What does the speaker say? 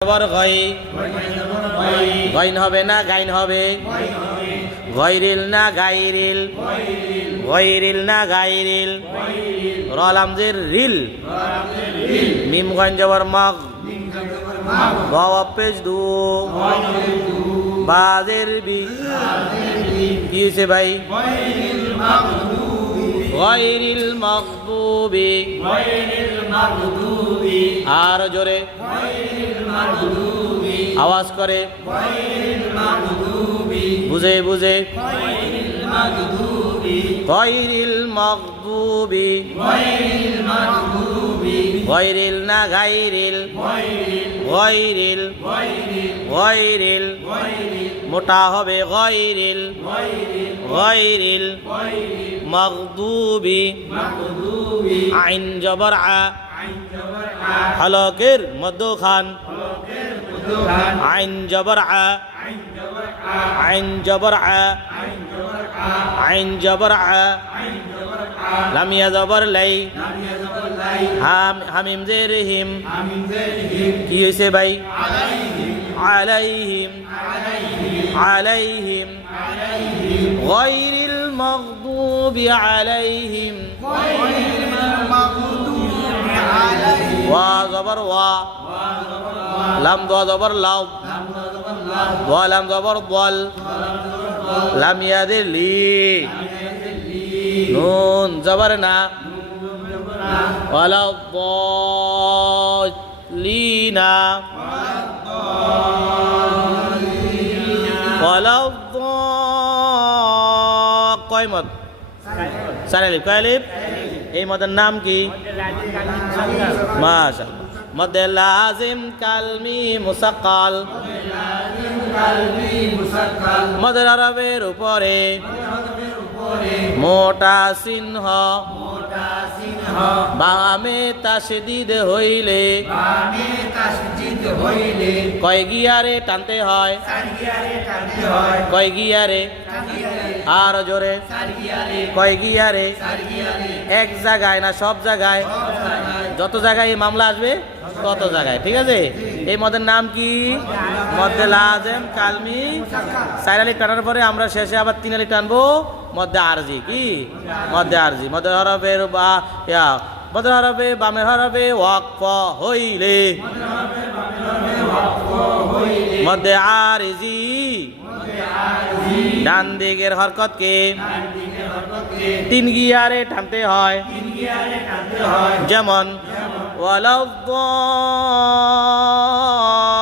জবর গই গইন হবে না গাইন হবে গয়রিল না গাইরিল গয়রিল না গাইরিল র লামজের রিল মিম গইন জবর মগ ওয়া পেশ দু বাজের বি কি হইছে ভাই গয়রিল মাগদুবি আর জোরে আওয়াজ করে বুঝে বুঝে গয়রিল মাগদুবি গয়রিল না গায়রিল গয়রিল গয়রিল মোটা হবে গয়রিল গয়রিল মাগদুবি আইন জবর আ হলকের মধ্যখান আইন জবর আ আইন জবর আ আইন জবর আ লামিয়া জবর লাই হামিম জের হিম কি হইছে ভাই আলাইহিম আলাইহিম গায়রিল মাগদুবি আলাইহিম ওয়া জবর ওয়া লাম দোয়া জবর লাউ ওয়া লাম জবর বল লাম ইয়াদের লি নুন জবর না ওয়ালা লিনা ওয়ালা কয় মত চার আলিফ কয় আলিফ এই মদের নাম কি মাশাআল্লাহ মদে লাজিম কালমি মুসাক্কাল মদের আরবের উপরে মোটা চিহ্ন বামে তাসদীদ হইলে কয় গিয়ারে টানতে হয় কয় গিয়ারে আর জোরে কয় গিয়ারে এক জায়গায় না সব জায়গায় যত জায়গায় এই মামলা আসবে তত জায়গায় ঠিক আছে এই মদের নাম কি মধ্যে লাজেম কালমি চার আলিফ টানার পরে আমরা শেষে আবার তিন আলিফ টানবো মধ্যে আরজি কি মধ্যে আরজি মধ্যে হরফের বা মধ্যে হরফে বামের হরফে ওয়াকফ হইলে মধ্যে আরজি ডান দিকের হরকতকে তিন গিয়ারে টানতে হয় যেমন ওয়ালাদ